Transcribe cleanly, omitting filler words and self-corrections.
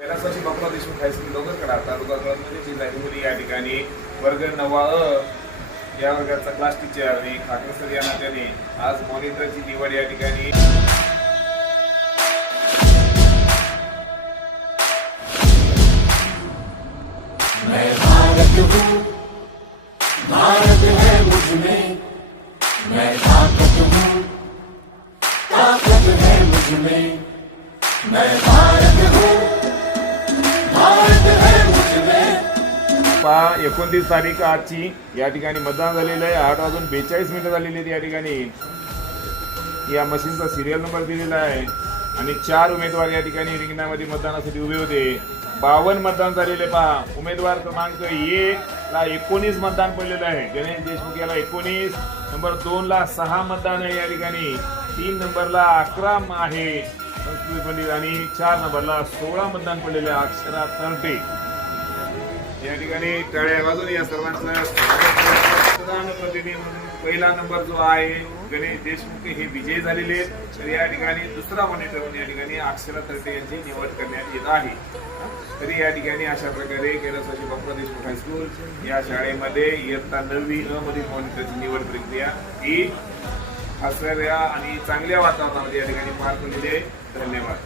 कैलासवासी बापूराव देशमुख हायस्कूल डोंगरकडा तालुका कळमनुरी जिल्हा हिंगोली या ठिकाणी वर्ग 9 या वर्गाचा क्लास टीचर आणि ठाकरे सर या नात्याने आज मॉनिटरची निवड या ठिकाणी मैं भारत हूँ, भारत है मुझ में, मैं ताकत हूँ, ताकत है मुझ में, मैं भारत हूँ, भारत है मुझ में। 29 तारीख आजची या ठिकाणी मतदान झालेलं आहे. 8:42 झालेली आहे. या ठिकाणी या मशीनचा सिरियल नंबर दिलेला आहे आणि 4 उमेदवार या ठिकाणी रिंगणामध्ये मतदानासाठी उभे होते. 52 मतदान झालेले पहा. उमेदवार क्रमांक 1 ला 19 मतदान पडलेलं आहे. गणेश देशमुख याला 19, नंबर 2 ला 6 मतदान आहे. या ठिकाणी 3 नंबरला 11 आहे संस्कृत पंडित आणि 4 नंबरला 16 मतदान पडलेले आहे अक्षरा तरटे. या ठिकाणी टाळ्या वाजून या सर्वांचा मतदान प्रतिनिधी म्हणून पहिला नंबर जो आहे गणेश देशमुख हे विजयी झालेले. तर या ठिकाणी दुसरा मॉनिटर म्हणून या ठिकाणी अक्षरा तरटे यांची निवड करण्यात येत आहे. तरी या ठिकाणी अशा प्रकारे कैलासवासी बापूराव देशमुख हायस्कूल या शाळेमध्ये इयत्ता 9वी अ मधील मॉनिटरची निवड प्रक्रिया ही हसऱ्या आणि चांगल्या वातावरणामध्ये या ठिकाणी पार पडलेली आहे. धन्यवाद.